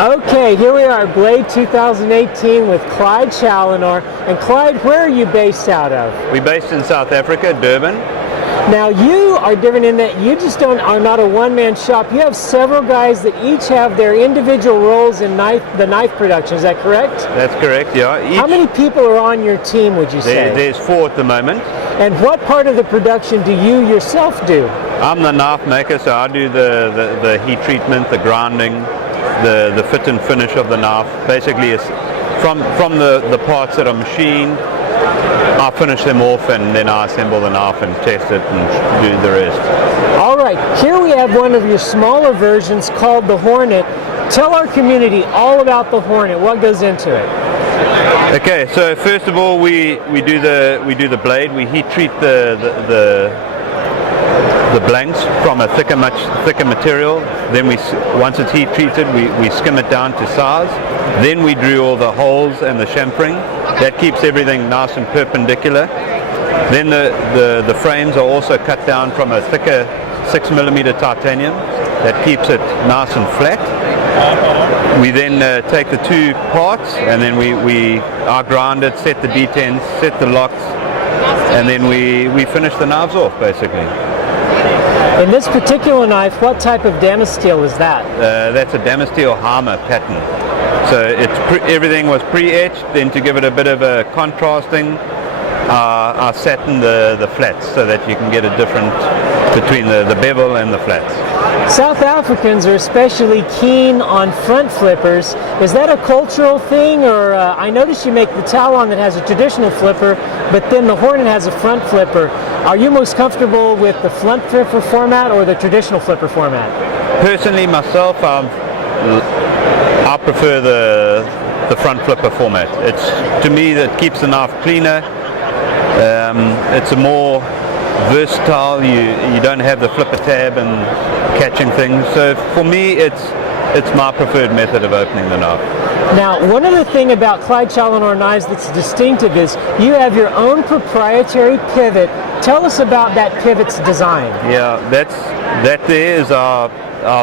Okay, here we are, Blade 2018 with Clyde Challenor. And Clyde, where are you based out of? We're based in South Africa, Durban. Now you are different in that you just are not a one-man shop. You have several guys that each have their individual roles in the knife production. Is that correct? That's correct, yeah. How many people are on your team, would you say? There's 4 at the moment. And what part of the production do you yourself do? I'm the knife maker, so I do the heat treatment, the grinding, the fit and finish of the knife. Basically, it's from the parts that are machined, I finish them off and then I assemble the knife and test it and do the rest. All right, here we have one of your smaller versions called the Hornet. Tell our community all about the Hornet. What goes into it? Okay, so first of all, we do the blade. We heat treat the blanks from a much thicker material. Then once it's heat treated, we skim it down to size. Then we drill all the holes and the chamfering. That keeps everything nice and perpendicular. Then the frames are also cut down from a thicker 6mm titanium. That keeps it nice and flat. We then take the 2 parts and then I grind it, set the detents, set the locks, and then we finish the knives off basically. In this particular knife, what type of damascus steel is that? That's a damascus steel hammer pattern. So everything was pre-etched, then to give it a bit of a contrasting, I satin the flats so that you can get a difference between the bevel and the flats. South Africans are especially keen on front flippers. Is that a cultural thing, or I noticed you make the Talon that has a traditional flipper, but then the Hornet has a front flipper. Are you most comfortable with the front flipper format or the traditional flipper format? Personally, myself, I prefer the front flipper format. To me, that keeps the knife cleaner. It's a more versatile. You don't have the flipper tab and catching things. So for me, it's my preferred method of opening the knife. Now, one other thing about Clyde Challenor knives that's distinctive is you have your own proprietary pivot. Tell us about that pivot's design. Yeah, that there is our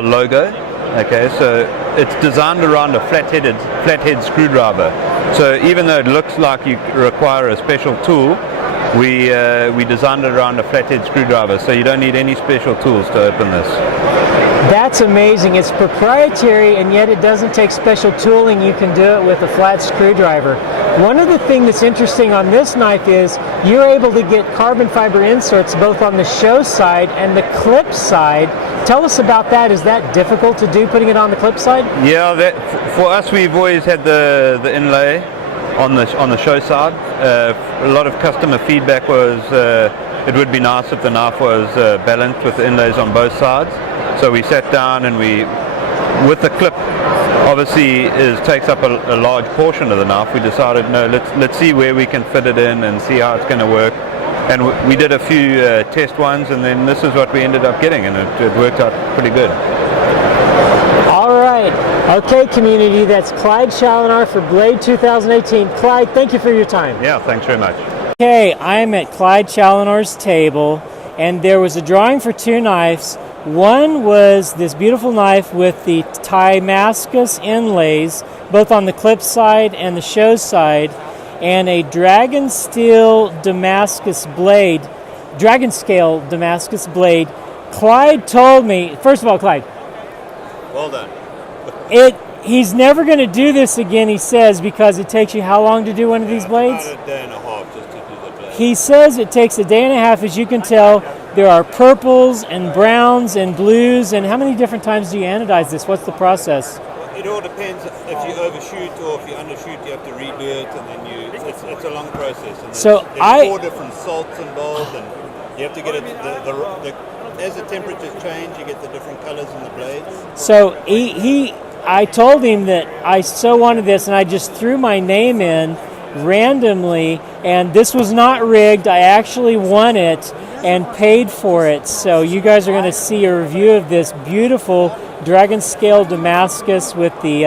logo. Okay, so it's designed around a flathead screwdriver. So even though it looks like you require a special tool, we designed it around a flathead screwdriver, so you don't need any special tools to open this. That's amazing. It's proprietary, and yet it doesn't take special tooling. You can do it with a flat screwdriver. One of the things that's interesting on this knife is you're able to get carbon fiber inserts both on the show side and the clip side. Tell us about that. Is that difficult to do, putting it on the clip side? Yeah, for us, we've always had the inlay on the show side. A lot of customer feedback was it would be nice if the knife was balanced with the inlays on both sides. So we sat down and with the clip, obviously takes up a large portion of the knife. We decided, no, let's see where we can fit it in and see how it's going to work. And we did a few test ones, and then this is what we ended up getting, and it worked out pretty good. All right. Okay, community, that's Clyde Challenor for Blade 2018. Clyde, thank you for your time. Yeah, thanks very much. Okay, I'm at Clyde Challenor's table, and there was a drawing for 2 knives. One was this beautiful knife with the damascus inlays, both on the clip side and the show side, and a dragon scale damascus blade. Clyde told me, first of all, Clyde, well done. He's never going to do this again, he says, because it takes you how long to do one of these blades? About a day and a half just to do the blade. He says it takes a day and a half. As you can tell, there are purples and browns and blues. And how many different times do you anodize this? What's the process? It all depends. If you overshoot or if you undershoot, you have to redo it, and then it's a long process. And so there's 4 different salts involved, and you have to get it as the temperatures change, you get the different colors in the blades. So I told him that I so wanted this, and I just threw my name in randomly, and this was not rigged. I actually won it and paid for it. So you guys are going to see a review of this beautiful dragon scale damascus with the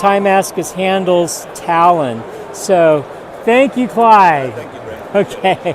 damascus handles Talon. So thank you, Clyde. Thank you, Brent. Okay.